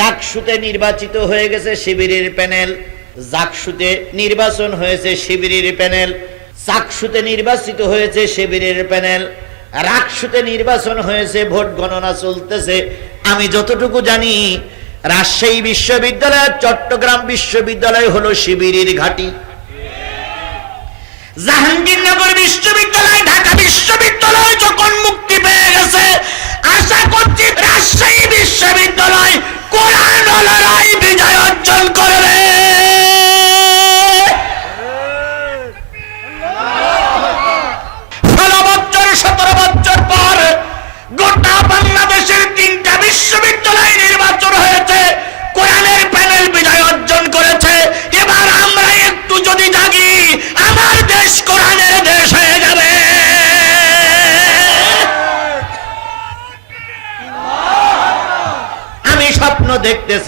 ডাকসুতে নির্বাচিত হয়ে গেছে শিবিরের প্যানেল। জাকসুতে নির্বাচন হয়েছে শিবিরের প্যানেল। চাকসুতে নির্বাচিত হয়েছে শিবিরের প্যানেল। রাকসুতে নির্বাচন হয়েছে, ভোট গণনা চলতেছে। আমি যতটুকু জানি, রাজশাহী বিশ্ববিদ্যালয়, চট্টগ্রাম বিশ্ববিদ্যালয় হলো শিবিরের ঘাঁটি। জাহাঙ্গীরনগর বিশ্ববিদ্যালয়, ঢাকা বিশ্ববিদ্যালয় যখন মুক্তি পেয়ে গেছে, আশা করছি রাজশাহী বিশ্ববিদ্যালয় কোরআন লড়াই বিজয় অর্জন করবে।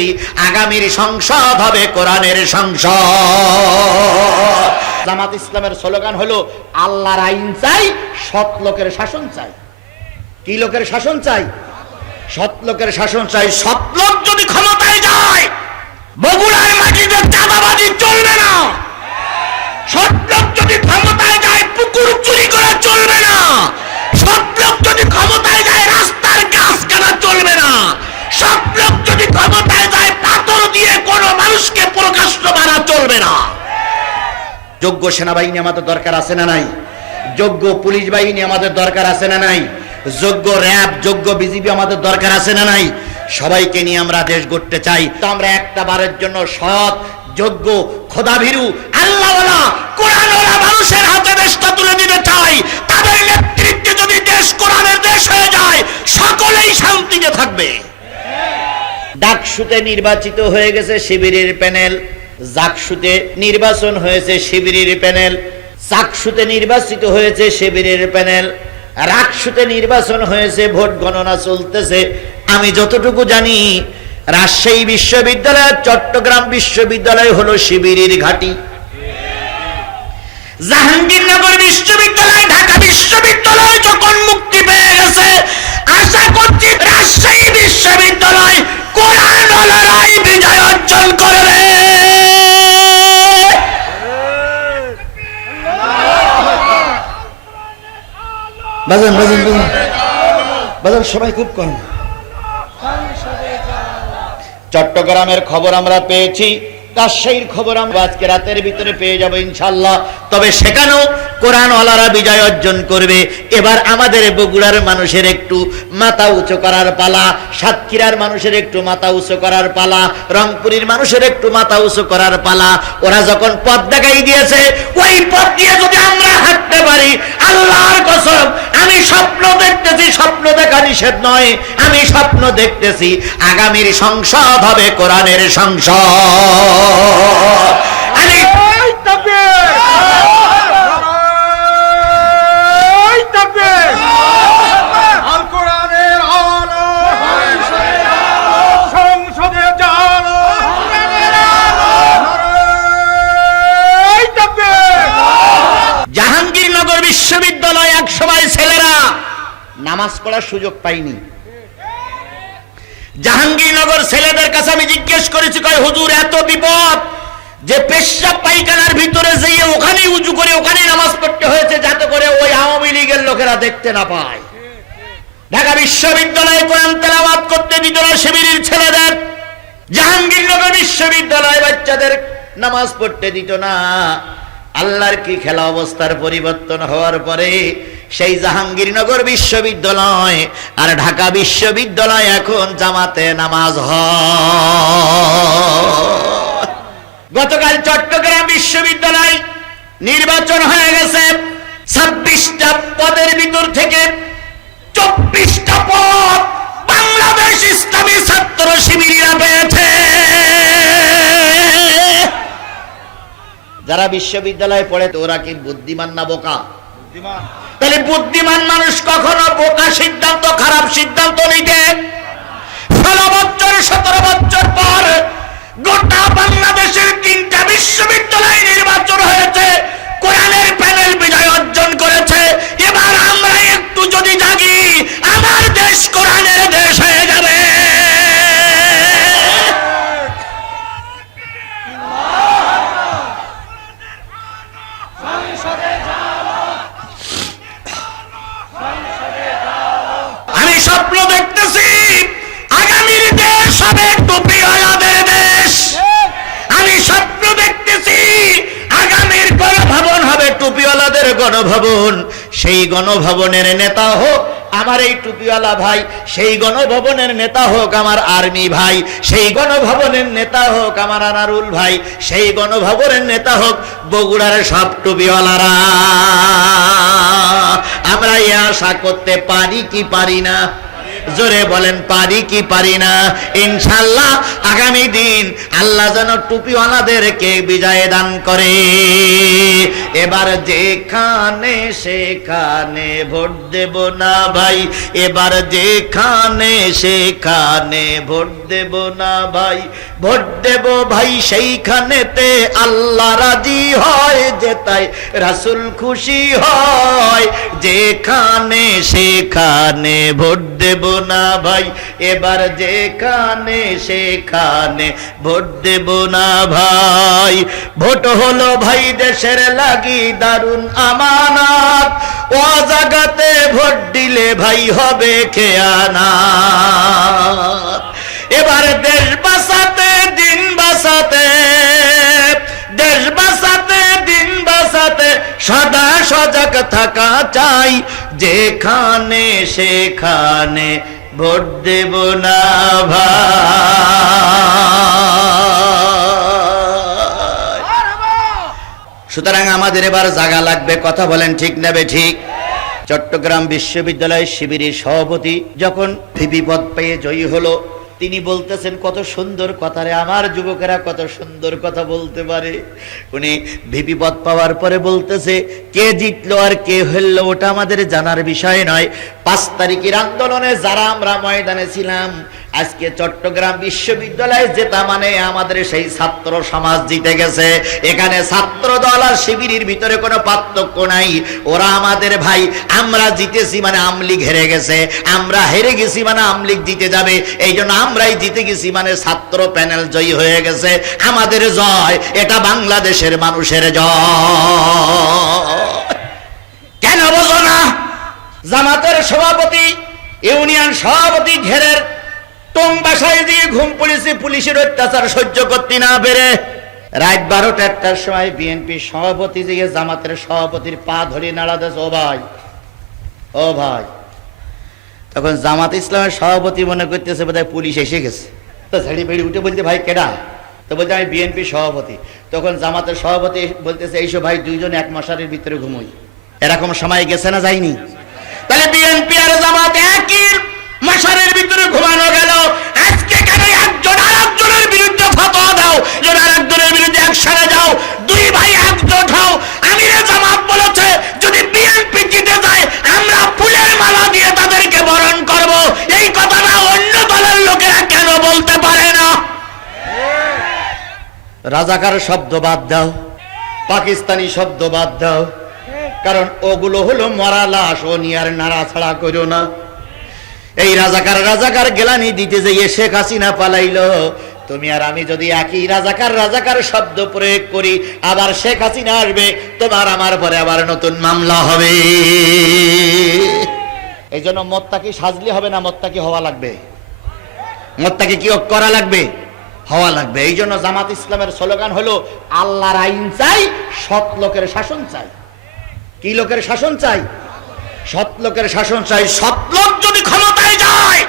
দেখতেছি আগামীর সংসদ হবে কোরআনের সংসদ। জামাত ইসলামের স্লোগান হলো, আল্লাহর আইন চাই, সৎ লোকের শাসন চাই। কি লোকের শাসন চাই? সৎ লোকের শাসন চাই। সৎ লোক যদি ক্ষমতায় যায়, বগুড়ার মাটিতে চাঁদাবাজি চলবে না। সৎ লোক যদি ক্ষমতায় যায়, পুকুর চুরি করা চলবে না। সৎ লোক যদি ক্ষমতায় যায়, রাস্তার গাছ যোগ্য সেনাবাহিনী আমাদের দরকার আছে না নাই? যোগ্য পুলিশ বাহিনী আমাদের দরকার আছে না নাই? যোগ্য র্যাব, যোগ্য বিজিবি আমাদের দরকার আছে না নাই? সবাইকে নিয়ে আমরা দেশ গড়তে চাই। তো আমরা একটা বারের জন্য সৎ, যোগ্য, খোদাভীরু, আল্লাহওয়ালা, কোরআনওয়ালা মানুষের হাতে দেশটা তুলে দিতে চাই। তাদের নেতৃত্বে যদি দেশ কোরআনের দেশ হয়ে যায়, সকলেই শান্তিতে থাকবে। ডাকসুতে নির্বাচিত হয়ে গেছে শিবিরের প্যানেল। জাকসুতে নির্বাচন হয়েছে শিবিরের প্যানেল চাকসুতে নির্বাচিত হয়েছে শিবিরের প্যানেল, রাকসুতে নির্বাচন হয়েছে, ভোট গণনা চলতেছে। আমি যতটুকু জানি, রাজশাহী বিশ্ববিদ্যালয়, চট্টগ্রাম বিশ্ববিদ্যালয় হলো শিবিরের ঘাঁটি। জাহাঙ্গীরনগর বিশ্ববিদ্যালয়, ঢাকা বিশ্ববিদ্যালয় যখন মুক্তি পেয়ে গেছে, আশা করছি রাজশাহী বিশ্ববিদ্যালয় কোরআন বিজয় অর্জন করবে। বাজান বাজান বাজান। বাজান সবাই খুব কম। চট্টগ্রামের খবর আমরা পেয়েছি রাজশাহীর খবর আমরা আজকে রাতের ভিতরে পেয়ে যাব ইনশাল্লাহ। তবে সেখানেও কোরআন ওয়ালারা বিজয় অর্জন করবে। এবার আমাদের বগুড়ার মানুষের একটু মাথা উঁচু করার পালা, সাতক্ষীরার মানুষের একটু মাথা উঁচু করার পালা, রংপুরের মানুষের একটু মাথা উঁচু করার পালা, ওরা যখন পথ দেখাই দিয়েছে, ওই পথ দিয়ে যদি আমরা হাঁটতে পারি, আল্লাহর কসম, আমি স্বপ্ন দেখতেছি, স্বপ্ন দেখা নিষেধ নয়, আমি স্বপ্ন দেখতেছি, আগামীর সংসদ হবে কোরআনের সংসদ আমি এই তাকবীর! এই তাকবীর! আল কোরআনের আলো! সংসদে জালো! এই তাকবীর! জাহাঙ্গীরনগর বিশ্ববিদ্যালয় এক সময় ছেলেরা নামাজ পড়ার সুযোগ পাইনি জাহাঙ্গীরনগর ছেলেদের কাছে আমি জিজ্ঞেস করেছি, কয়, হুজুর, এত বিপদ যে পেশাব পায়খানার ভিতরে যেয়ে ওখানেই উজু করে ওখানেই নামাজ পড়তে হয়েছে, যাতে করে ওই আওয়ামী লীগের লোকেরা দেখতে না পায়। ঢাকা বিশ্ববিদ্যালয়ে কোরআন তেলাওয়াত করতে দিত না শিবিরের ছেলেদের। জাহাঙ্গীরনগর বিশ্ববিদ্যালয় বাচ্চাদের নামাজ পড়তে দিত না। আল্লাহর কি খেলা অবস্থার পরিবর্তন হওয়ার পরে সেই জাহাঙ্গীরনগর বিশ্ববিদ্যালয় আর ঢাকা বিশ্ববিদ্যালয় এখন জামাতে নামাজ হয়। গতকাল চট্টগ্রাম বিশ্ববিদ্যালয় নির্বাচন হয়ে গেছে। ছাব্বিশটা পদের ভিতর থেকে চব্বিশটা পদ বাংলাদেশ ইসলামী ছাত্র শিবিরা পেয়েছে। যারা বিশ্ববিদ্যালয়ে পড়ে তো ওরা কি বুদ্ধিমান না বোকা? তাহলে বুদ্ধিমান মানুষ কখনো বোকা সিদ্ধান্ত খারাপ সিদ্ধান্ত নিতে? ষোলো বছর স্বপ্ন দেখতেছি। আগামীর দেশ হবে টুপিওয়ালাদের দেশ। আমি স্বপ্ন দেখতেছি, আগামীর গণভবন হবে টুপিওয়ালাদের গণভবন। সেই গণভবনের নেতা হোক আমার এই টুপিওয়ালা ভাই, সেই গণভবনের নেতা হোক আমার আর্মি ভাই, সেই গণভবনের নেতা হোক আমার আনারুল ভাই, সেই গণভবনের নেতা হোক বগুড়ার সব টুপিওয়ালারা। আমরা এ আশা করতে পারি কি পারি না? জোরে বলেন, পারি কি পারি না? ইনশাল্লাহ আগামী দিন আল্লাহ যেন টুপিওয়ালাদেরকে বিজয় দান করে। এবার যেখানে সেখানে ভোট দেব না ভাই, এবার যেখানে সেখানে ভোট দেব না ভাই, ভোট দেব ভাই সেইখানেতে আল্লাহ রাজি হয়, যে তাই রাসুল খুশি হয়। যেখানে সেখানে ভোট দেব না ভাই, এবার যেখানে সেখানে ভোট দেব না ভাই। ভোট হলো ভাই দেশের লাগি দারুণ আমানত। ও জাগাতে ভোট দিলে ভাই হবে খেয়ানাত। এবার দেশ বাঁচাতে, দিন বাঁচাতে, দেশ বাঁচাতে, দিন বাঁচাতে, সদা সজাগ থাকা চাই, যেখানে সেখানে ভোট দেব না সুতরাং আমাদের এবার জাগা লাগবে, কথা বলেন ঠিক নেবে ঠিক? চট্টগ্রাম বিশ্ববিদ্যালয় শিবিরের সভাপতি যখন ভিপি পদ পেয়ে জয়ী হলো তিনি বলতেছেন, কত সুন্দর কথা রে, আমার যুবকেরা কত সুন্দর কথা বলতে পারে। উনি ভিপি পদ পাওয়ার পরে বলতেছে, কে জিতলো আর কে হেললো ওটা আমাদের জানার বিষয় নয়। পাঁচ তারিখের আন্দোলনে যারা আমরা ময়দানে ছিলাম আজকে চট্টগ্রাম বিশ্ববিদ্যালয়ে জেতা মানে আমাদের সেই ছাত্র সমাজ জিতে গেছে। এখানে ছাত্র দল আর শিবিরের ভিতরে কোনো পার্থক্য নাই। ওরা আমাদের ভাই, আমরা জিতেছি মানে আমলিগ হেরে গেছে। আমরা হেরে গেছি মানে আমলিগ জিতে যাবে। এই জন্য আমরাই জিতে গেছি মানে ছাত্র প্যানেল জয়ী হয়ে গেছে। আমাদের জয়, এটা বাংলাদেশের মানুষের জয়। কেন বোঝো না? জামাতের সভাপতি, ইউনিয়ন সভাপতি ঘেরের টং বাসায় দিয়ে ঘুম পড়েছে, পুলিশের অত্যাচার সহ্য করতে না পেরে। রাত বারোটা একটার সময় বিএনপি সভাপতি জামাতের সভাপতির পা ধরে নাড়াদেশ ও ভাই ও ভাই। তখন জামাত ইসলামের সভাপতি মনে করতেছে পুলিশ এসে গেছে। তো ঝাড়ি বেড়ি উঠে বলতে ভাই, কেডা? তো আমি বিএনপি সভাপতি। তখন জামাতের সভাপতি বলতেছে এইসব ভাই, দুইজন এক মশারির ভিতরে ঘুমোই। এরকম সময় গেছে না যায়নি? তাহলে বিএনপি আর জামাত একই মশারের ভিতরে ঘুমানো গেল। আজকে কেন একজন আর একজনের বিরুদ্ধে ফতোয়া দাও? জন আর একজনের বিরুদ্ধে একসাথে যাও, দুই ভাই একজোট হও। আমিরে জামাত বলেছে, যদি বিএনপি জিতে যায়, আমরা ফুলের মালা দিয়ে তাদেরকে বরণ করব। এই কথাটা অন্য দলের লোকেরা কেন বলতে পারে না? রাজাকার শব্দ বাদ দাও। পাকিস্তানি শব্দ বাদ দাও। কারণ ওগুলো হলো মরা লাশ, ও নিয়ার নাড়াছাড়া করো না। এই রাজাকার রাজাকার গেলানি দিতে যেয়ে শেখ হাসিনা পালাইলো। তুমি আর আমি যদি একই রাজাকার রাজাকার শব্দ প্রয়োগ করি, আবার শেখ হাসিনা আসবে, তোমার আমার পরে আবার নতুন মামলা হবে। এই জন্য মত্তাকি সাজলে হবে না, মত্তাকি হওয়া লাগবে। মত্তাকি কি করা লাগবে, হওয়া লাগবে। এই জন্য জামাত ইসলামের স্লোগান হলো, আল্লাহর আইন চাই, সৎ লোকের শাসন চাই। কি লোকের শাসন চাই? সৎ লোকের শাসন চাই। সৎ লোক যদি যায়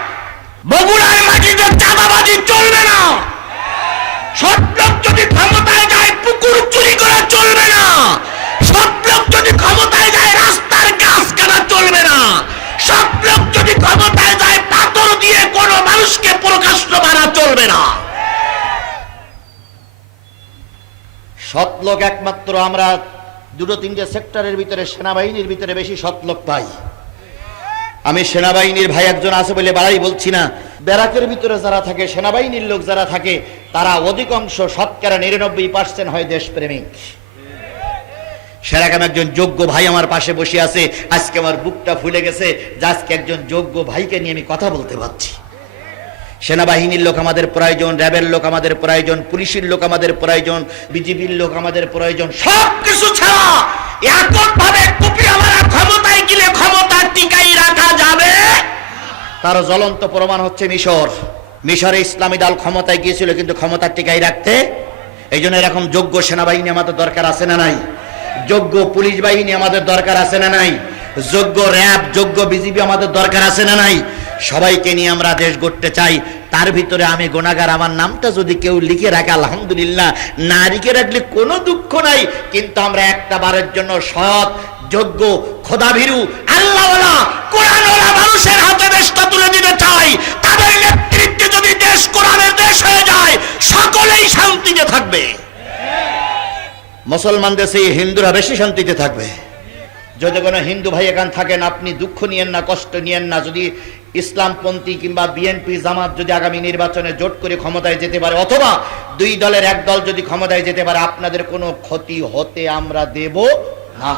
বগুড়ার মাটিতে চাঁদাবাজি চলবে না। সৎ যদি ক্ষমতায় যায়, পুকুর চুরি করা চলবে না। সৎ যদি ক্ষমতায় যায়, রাস্তার গাছ কাটা চলবে না। সৎ যদি ক্ষমতায় যায়, পাথর দিয়ে কোনো মানুষকে প্রকাশ্য মারা চলবে না। সৎ লোক একমাত্র আমরা দুটো তিনটে সেক্টরের ভিতরে সেনাবাহিনীর ভিতরে বেশি সৎ লোক পাই। আমি সেনাবাহিনীর ভাই একজন আছে বলে বাড়াই বলছি না। ব্যারাকের ভিতরে যারা থাকে, সেনাবাহিনীর লোক যারা থাকে, তারা অধিকাংশ শতকরা নিরানব্বই পার্সেন্ট হয় দেশপ্রেমিক। সেরকম একজন যোগ্য ভাই আমার পাশে বসে আছে। আজকে আমার বুকটা ফুলে গেছে আজকে একজন যোগ্য ভাইকে নিয়ে আমি কথা বলতে পারছি। সেনাবাহিনীর লোক আমাদের প্রয়োজন, র্যাবের লোক আমাদের প্রয়োজন, পুলিশের লোক আমাদের প্রয়োজন, বিজিবির লোক আমাদের প্রয়োজন সব কিছু ছাড়া এককভাবে কুপি আমার ক্ষমতায় গেলে ক্ষমতা টিকাই তার জ্বলন্ত প্রমাণ হচ্ছে মিশর। মিশরে ইসলামী দল ক্ষমতায় গিয়েছিল, কিন্তু ক্ষমতা টিকাই রাখতে এই জন্য এরকম যোগ্য সেনাবাহিনী আমাদের দরকার আছে না নাই? যোগ্য পুলিশ বাহিনী আমাদের দরকার আছে না নাই? যোগ্য র্যাব, যোগ্য বিজিবি আমাদের দরকার আছে না নাই? সবাইকে নিয়ে আমরা দেশ গড়তে চাই। তার ভিতরে আমি গোনাগার আমার নামটা যদি কেউ লিখে রাখে, আলহামদুলিল্লাহ। না লিখে রাখলে কোনো দুঃখ নাই, কিন্তু আমরা একটা বারের জন্য সৎ যোগ্য খোদাভীরু আল্লাহওয়ালা, কোরআনওয়ালা মানুষের হাতে দেশটা তুলে দিতে চাই। তাদের নেতৃত্বে যদি দেশ কোরআনের দেশ হয়ে যায়, সকলেই শান্তিতে থাকবে। মুসলমান দেশে হিন্দুরা বেশি শান্তিতে থাকবে। যদি কোনো হিন্দু ভাই এখান থাকেন, আপনি দুঃখ নিয়েন না, কষ্ট নিয়েন না, যদি ইসলামপন্থী কিংবা বিএনপি জামাত যদি আগামী নির্বাচনে জোট করে ক্ষমতায় যেতে পারে, অথবা দুই দলের এক দল যদি ক্ষমতায় যেতে পারে, আপনাদের কোনো ক্ষতি হতে আমরা দেব না।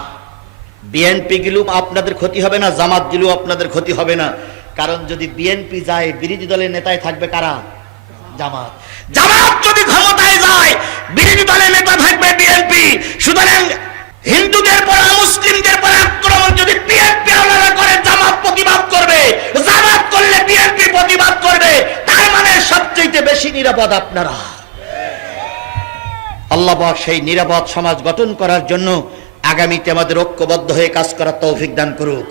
বিএনপি গেলেও আপনাদের ক্ষতি হবে না, জামাত গেলেও আপনাদের ক্ষতি হবে না। কারণ যদি বিএনপি যায়, বিরোধী দলের নেতায় থাকবে কারা? জামাত। জামাত যদি ক্ষমতায় যায়, বিরোধী দলের নেতা থাকবে বিএনপি সুতরাং হিন্দুদের পর, মুসলিমদের পর আক্রমণ যদি বিএনপি আলাদা করে, জামাত প্রতিবাদ করবে। জামাত করলে বিএনপি প্রতিবাদ করবে। তার মানে সবচেয়ে বেশি নিরাপদ আপনারা। আল্লাহ সেই নিরাপদ সমাজ গঠন করার জন্য আগামীতে আমাদের ঐক্যবদ্ধ হয়ে কাজ করার তৌফিক দান করুক।